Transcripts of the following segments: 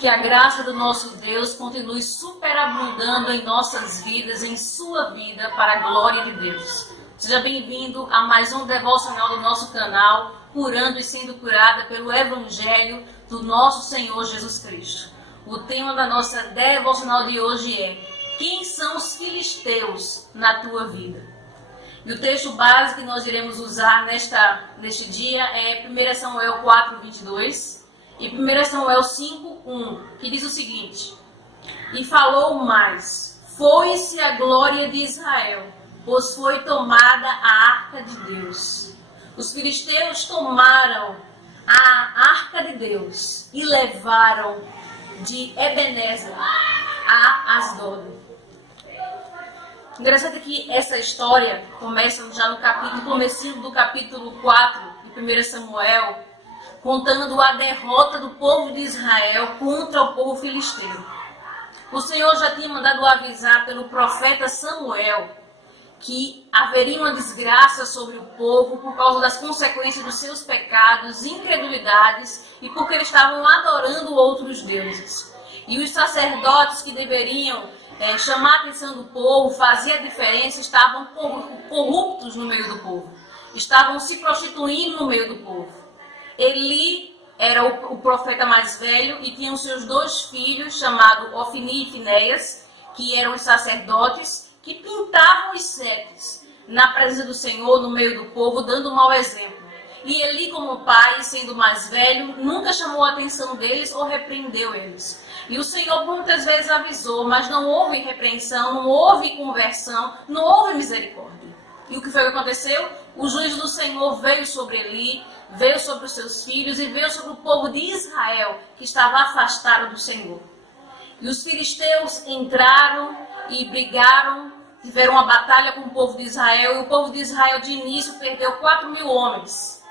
Que a graça do nosso Deus continue superabundando em nossas vidas, em sua vida, para a glória de Deus. Seja bem-vindo a mais um devocional do nosso canal, curando e sendo curada pelo Evangelho do nosso Senhor Jesus Cristo. O tema da nossa devocional de hoje é: quem são os filisteus na tua vida? E o texto base que nós iremos usar neste dia é 1 Samuel 4:22 e 1 Samuel 5:1, que diz o seguinte: E falou mais: Foi-se a glória de Israel, pois foi tomada a arca de Deus. Os filisteus tomaram a arca de Deus e levaram de Ebenezer a Asdod. Interessante é que essa história começa já no comecinho do capítulo 4 de 1 Samuel, contando a derrota do povo de Israel contra o povo filisteu. O Senhor já tinha mandado avisar pelo profeta Samuel que haveria uma desgraça sobre o povo por causa das consequências dos seus pecados, incredulidades e porque eles estavam adorando outros deuses. E os sacerdotes que deveriam chamar a atenção do povo, fazer a diferença, estavam corruptos no meio do povo, estavam se prostituindo no meio do povo. Eli era o profeta mais velho e tinha os seus dois filhos, chamados Ofni e Finéias, que eram os sacerdotes, que pintavam os setes na presença do Senhor, no meio do povo, dando um mau exemplo. E Eli, como pai, sendo mais velho, nunca chamou a atenção deles ou repreendeu eles. E o Senhor muitas vezes avisou, mas não houve repreensão, não houve conversão, não houve misericórdia. E o que foi que aconteceu? O juízo do Senhor veio sobre Eli, veio sobre os seus filhos e veio sobre o povo de Israel, que estava afastado do Senhor. E os filisteus entraram e brigaram, tiveram uma batalha com o povo de Israel, e o povo de Israel de início perdeu 4.000 homens.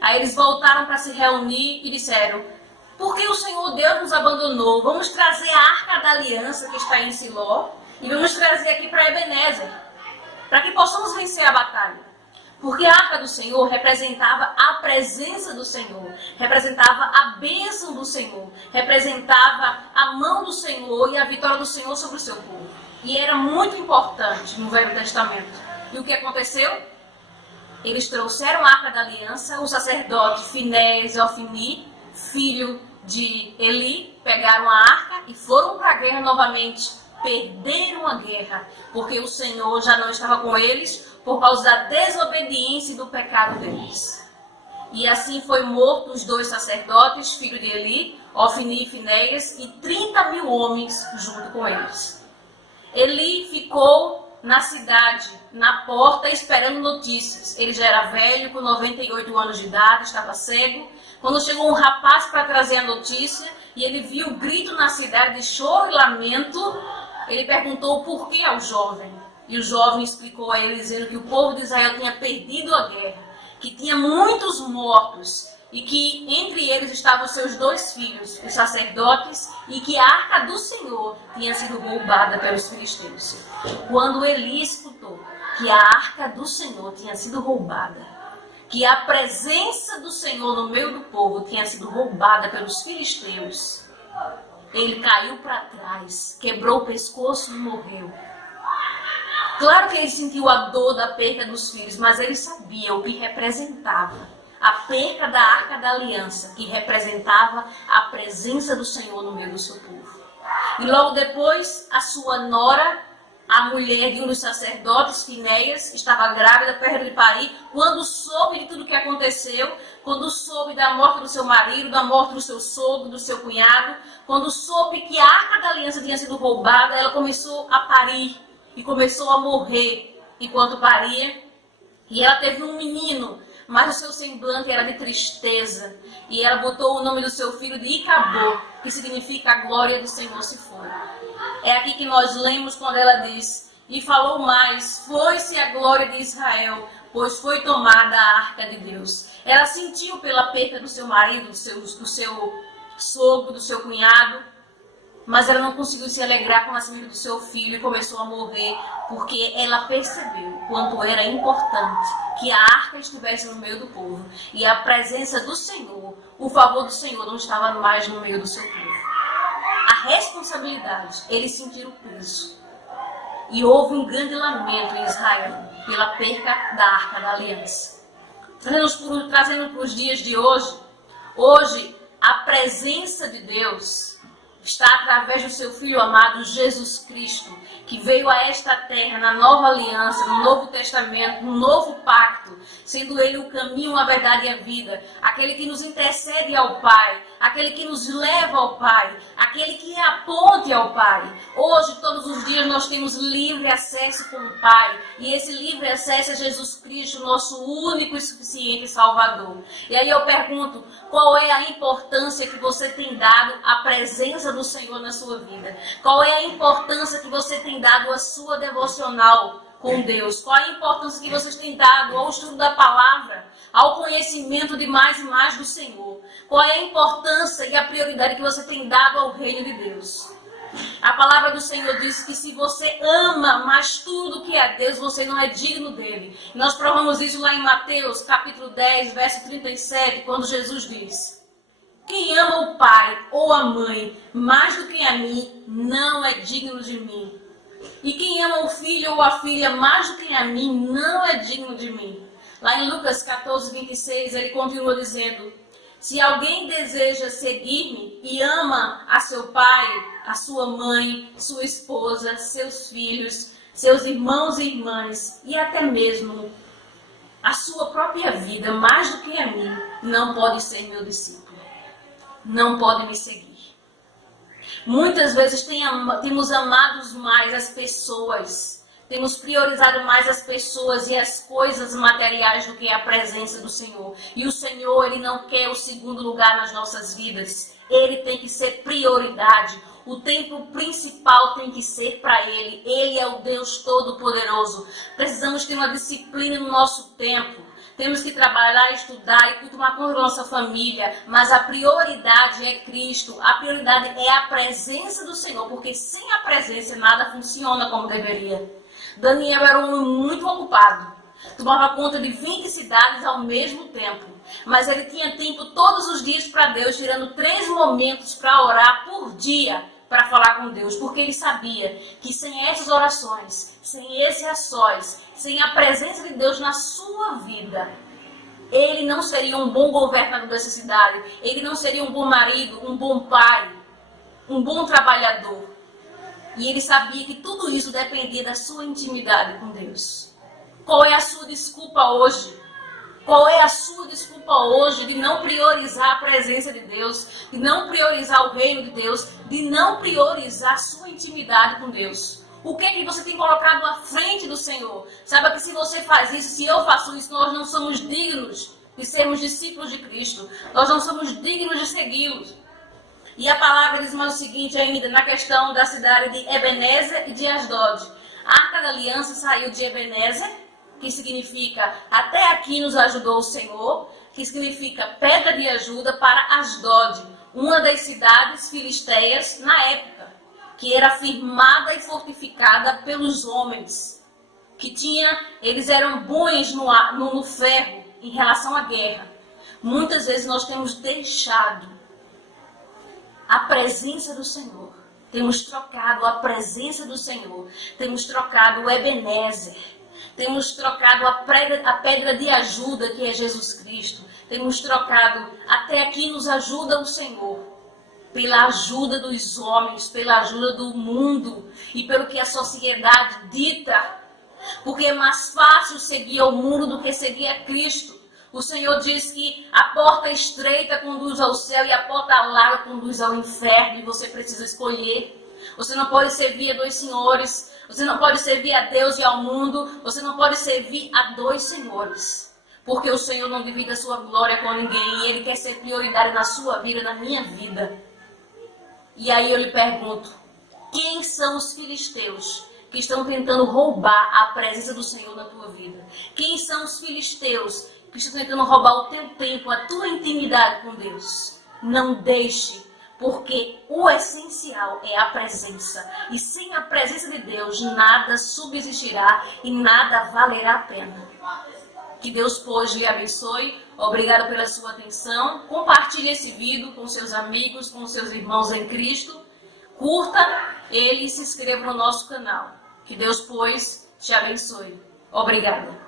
Aí eles voltaram para se reunir e disseram: por que o Senhor Deus nos abandonou? Vamos trazer a arca da aliança que está em Siló e vamos trazer aqui para Ebenezer, para que possamos vencer a batalha. Porque a arca do Senhor representava a presença do Senhor, representava a bênção do Senhor, representava a mão do Senhor e a vitória do Senhor sobre o seu povo. E era muito importante no Velho Testamento. E o que aconteceu? Eles trouxeram a arca da aliança, o sacerdote Finéias e Ofni, filho de Eli, pegaram a arca e foram para a guerra novamente. Perderam a guerra, porque o Senhor já não estava com eles por causa da desobediência e do pecado deles. E assim foi morto os dois sacerdotes, filho de Eli, Ofni e Finéias, e 30.000 homens junto com eles. Eli ficou na cidade, na porta, esperando notícias. Ele já era velho, com 98 anos de idade, estava cego. Quando chegou um rapaz para trazer a notícia, e ele viu o grito na cidade de choro e lamento, ele perguntou por que ao jovem. E o jovem explicou a ele, dizendo que o povo de Israel tinha perdido a guerra, que tinha muitos mortos, e que entre eles estavam seus dois filhos, os sacerdotes, e que a arca do Senhor tinha sido roubada pelos filisteus. Quando Eli escutou que a arca do Senhor tinha sido roubada, que a presença do Senhor no meio do povo tinha sido roubada pelos filisteus, ele caiu para trás, quebrou o pescoço e morreu. Claro que ele sentiu a dor da perda dos filhos, mas ele sabia o que representava a perda da arca da aliança, que representava a presença do Senhor no meio do seu povo. E logo depois, a sua nora, a mulher de um dos sacerdotes, Finéias, estava grávida, perto de parir, quando soube de tudo o que aconteceu, quando soube da morte do seu marido, da morte do seu sogro, do seu cunhado, quando soube que a arca da aliança tinha sido roubada, ela começou a parir e começou a morrer enquanto paria. E ela teve um menino, mas o seu semblante era de tristeza. E ela botou o nome do seu filho de Icabô, que significa a glória do Senhor se foi. É aqui que nós lemos quando ela diz: e falou mais, foi-se a glória de Israel, pois foi tomada a arca de Deus. Ela sentiu pela perda do seu marido, do seu sogro, do seu cunhado, mas ela não conseguiu se alegrar com o nascimento do seu filho e começou a morrer, porque ela percebeu quanto era importante que a arca estivesse no meio do povo. E a presença do Senhor, o favor do Senhor não estava mais no meio do seu povo. responsabilidade, eles sentiram o peso. E houve um grande lamento em Israel pela perca da Arca da Aliança. Trazendo para os dias de hoje a presença de Deus está através do seu Filho amado Jesus Cristo, que veio a esta terra na nova aliança, no Novo Testamento, no novo pacto, sendo Ele o caminho, a verdade e a vida, aquele que nos intercede ao Pai, aquele que nos leva ao Pai, aquele que é a ponte ao Pai. Hoje, todos os dias, nós temos livre acesso com o Pai, e esse livre acesso é Jesus Cristo, nosso único e suficiente Salvador. E aí eu pergunto, qual é a importância que você tem dado à presença do Senhor na sua vida? Qual é a importância que você tem dado à sua devocional com Deus? Qual é a importância que vocês têm dado ao estudo da palavra, ao conhecimento de mais e mais do Senhor? Qual é a importância e a prioridade que você tem dado ao reino de Deus? A palavra do Senhor diz que se você ama mais tudo que é Deus, você não é digno dele. Nós provamos isso lá em Mateus, capítulo 10, verso 37, quando Jesus diz: quem ama o pai ou a mãe mais do que a mim, não é digno de mim. E quem ama o filho ou a filha mais do que a mim, não é digno de mim. Lá em Lucas 14, 26, ele continua dizendo: se alguém deseja seguir-me e ama a seu pai, a sua mãe, sua esposa, seus filhos, seus irmãos e irmãs, e até mesmo a sua própria vida, mais do que a mim, não pode ser meu discípulo. Não pode me seguir. Muitas vezes temos amado mais as pessoas, temos priorizado mais as pessoas e as coisas materiais do que a presença do Senhor. E o Senhor, Ele não quer o segundo lugar nas nossas vidas. Ele tem que ser prioridade. O tempo principal tem que ser para Ele. Ele é o Deus Todo-Poderoso. Precisamos ter uma disciplina no nosso tempo. Temos que trabalhar, estudar e cultuar com a nossa família, mas a prioridade é Cristo, a prioridade é a presença do Senhor, porque sem a presença nada funciona como deveria. Daniel era um homem muito ocupado, tomava conta de 20 cidades ao mesmo tempo, mas ele tinha tempo todos os dias para Deus, tirando 3 momentos para orar por dia, para falar com Deus, porque ele sabia que sem essas orações, sem esses ações, sem a presença de Deus na sua vida, ele não seria um bom governador dessa cidade, ele não seria um bom marido, um bom pai, um bom trabalhador. E ele sabia que tudo isso dependia da sua intimidade com Deus. Qual é a sua desculpa hoje? Qual é a sua desculpa hoje de não priorizar a presença de Deus, de não priorizar o reino de Deus, de não priorizar a sua intimidade com Deus? O que é que você tem colocado à frente do Senhor? Saiba que se você faz isso, se eu faço isso, nós não somos dignos de sermos discípulos de Cristo. Nós não somos dignos de segui-los. E a palavra diz mais o seguinte ainda, na questão da cidade de Ebenezer e de Asdod. A Arca da Aliança saiu de Ebenezer, que significa até aqui nos ajudou o Senhor, que significa pedra de ajuda, para Asdod, uma das cidades filisteias na época, que era firmada e fortificada pelos homens, eles eram bons no ferro em relação à guerra. Muitas vezes nós temos deixado a presença do Senhor, temos trocado a presença do Senhor, temos trocado o Ebenezer, temos trocado a pedra de ajuda, que é Jesus Cristo. Temos trocado, até aqui nos ajuda o Senhor, pela ajuda dos homens, pela ajuda do mundo e pelo que a sociedade dita. Porque é mais fácil seguir ao mundo do que seguir a Cristo. O Senhor diz que a porta estreita conduz ao céu e a porta larga conduz ao inferno. E você precisa escolher. Você não pode servir a 2 senhores. Você não pode servir a Deus e ao mundo. Você não pode servir a 2 senhores. Porque o Senhor não divide a sua glória com ninguém. E Ele quer ser prioridade na sua vida, na minha vida. E aí eu lhe pergunto, quem são os filisteus que estão tentando roubar a presença do Senhor na tua vida? Quem são os filisteus que estão tentando roubar o teu tempo, a tua intimidade com Deus? Não deixe. Porque o essencial é a presença. E sem a presença de Deus, nada subsistirá e nada valerá a pena. Que Deus, pois, lhe abençoe. Obrigado pela sua atenção. Compartilhe esse vídeo com seus amigos, com seus irmãos em Cristo. Curta ele e se inscreva no nosso canal. Que Deus, pois, te abençoe. Obrigada.